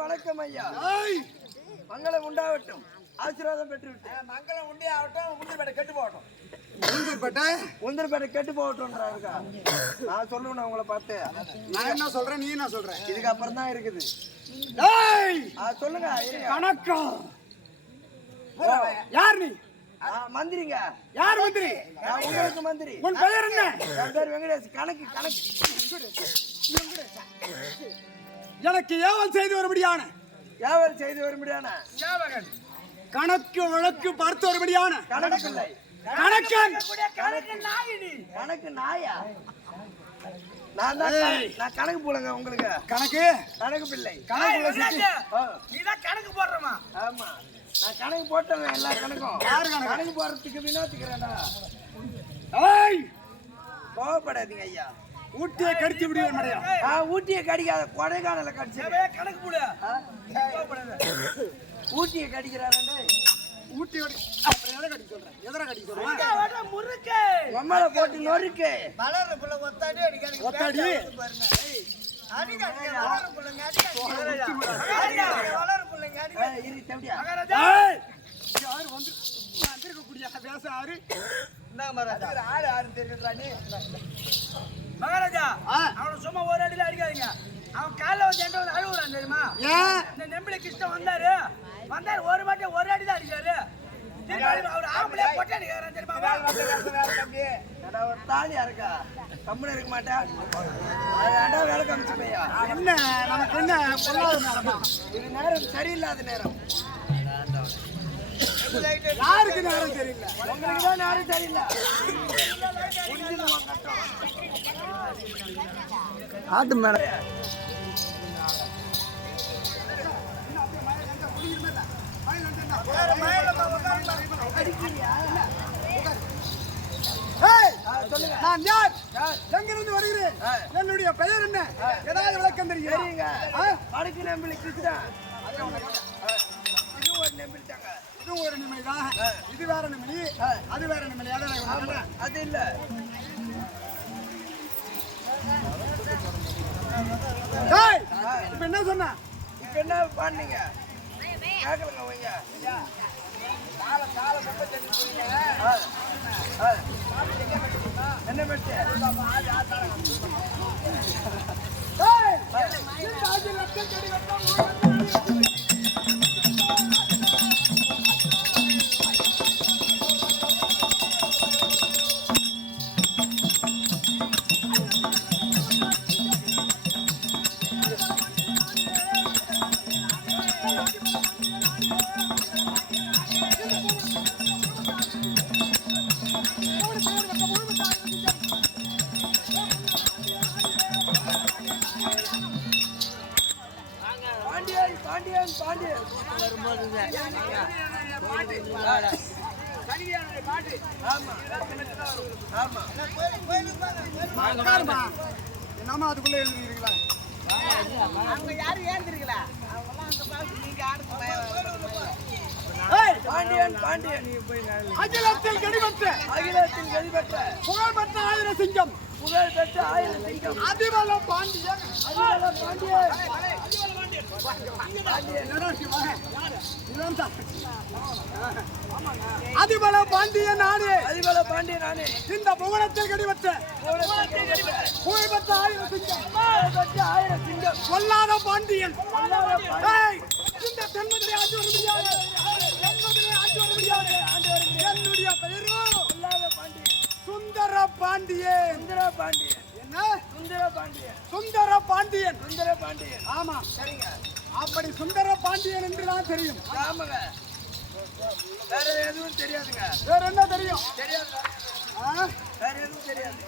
வணக்கம் ஐயா. மங்களம் உண்டாகட்டும். ஆசீர்வாதம் பெற்று விட்டேன். மங்களம் உண்டாகட்டும். உந்திரப்பேட்டை கெட்டு போகட்டும். உந்திரப்பேட்டை கெட்டு போகட்டும்ன்றாருக்கா. நான் சொல்லுவேன் உங்களை பார்த்து. நான் என்ன சொல்றேன், நீ என்ன சொல்ற? இதுக்கு அப்புறம் தான் இருக்குது. சொல்லுங்க. வணக்கம். யார் நீ? மந்திரிங்க. யார் மந்திரி? உங்களுக்கு மந்திரி. உன் பெயர் என்ன? என் பேர் வெங்கடேஷ். கணக்கு எனக்கு ஏவல் செய்து வரும்படியான கணக்கு வழக்கு பார்த்து வரும்படியான கணக்கு நாயா? நான் கணக்கு போலங்க. உங்களுக்கு கணக்கு பிள்ளை. கணக்கு போடுறமா? ஆமா, நான் கணக்கு போட்டேன். எல்லா கணக்கும் கணக்கு போடுறதுக்கு வினோத்துக்கிறேன்டா. கோவப்படாதீங்க ஐயா. ஊட்டியை கடிச்சு விடுவேன். ஊட்டியை கடிக்காத, கொடைக்கானல கடிச்சு கணக்கு போடு. ஊட்டியை கடிக்கிறாரு. ஊட்டி மம்மள போட்டு நொறுக்கு. ஒத்தாடி யாரு வந்து வந்திருக்கக்கூடிய பேச யாரு ஆளு யாருன்னு தெரியுதுடா நீ மகாராஜா ஆ. அவனை சும்மா ஒரு அடியில அடிக்காதீங்க. அவன் காலைல வந்து என்கிட்ட வந்து அழுகுறான் தெரியுமா? ஏன் இந்த நெம்பிளை கிருஷ்ணன் வந்தாரு ஒரு வாட்டி ஒரு அடி தான் அடிச்சாரு. திரும்ப அவர் ஆம்பளையா பொட்டை அடிக்கிறான் தெரியுமா? ஏடா, ஒரு தாலியா இருக்கா கம்முன்னு இருக்க மாட்டேன் அதாண்டா வேலை காமிச்சு பையா என்ன நமக்கு என்ன பொல்லாத நேரமா இது நேரம் சரியில்லாத நேரம் யாருக்கு நேரம் தெரியல உங்களுக்கு தான் நேரம் சரியில்லை ஆட்டு மேடம் ஏய், சொல்லுங்க நான் யார் யார்? எங்கிருந்து வருகிறேன் ஆ. என்னுடைய பெயர் என்ன ஏதாவது விளக்கம் தெரியுமா சரிங்க ஆ? வடக்கு நம்பிளை கிருஷ்ணன் இது ஒரு நம்பிளை தாங்க இது ஒரு நிமிடம் இது வேற நிமிடி அது வேற நிமிடி ஆமா அது இல்ல ஏய், இப்ப என்ன சொன்ன இப்ப என்ன பண்ணீங்க கேட்கலங்க வைங்க ஆ, ஆ. என்ன பெட்டு ஏய், இந்த ஆட்சி லட்சம் செடி வெட்டம் பாண்டியன் பாண்டியன் பாண்டியன் ஆமா ஆமா உட்காருமா என்னமா அதுக்குள்ள எழுதிருக்கீங்களா ஏய், பாண்டியன் பாண்டியன் அகிலத்தில் கடிபட்ட அகிலத்தில் வெளிப்பட்ட புகழ்பெற்ற ஆயிர சிங்கம் புகழ் பெற்ற ஆயிரம் சிங்கம் அதிபல பாண்டியன் அதிகால பாண்டியன் அதிபல பாண்டியன் நானே அதிபல பாண்டியன் நானே இந்த புகழத்தில் கடிபட்ட புகழ்பெற்ற ஆயிர சிங்கம் பெற்ற ஆயிரம் சிங்கம் கொல்லாத பாண்டியன் கொல்லாத பாண்டியன். ஏய், இந்த தென்மதுரை ஆட்சி வர முடியாது தென்மதுரை ஆட்சி வர முடியாது என்னுடைய பெயரோ கொல்லாத பாண்டியன் சுந்தர பாண்டியன் சுந்தர பாண்டியன் என்ன சுந்தர பாண்டியன் சுந்தர பாண்டியன் சுந்தர பாண்டியன் ஆமா சரிங்க அப்படி சுந்தர பாண்டியன் என்று தான் தெரியும் ஆமாங்க வேற எதுவும் தெரியாதுங்க வேற என்ன தெரியும் தெரியாது ஆ? வேற எதுவும் தெரியாது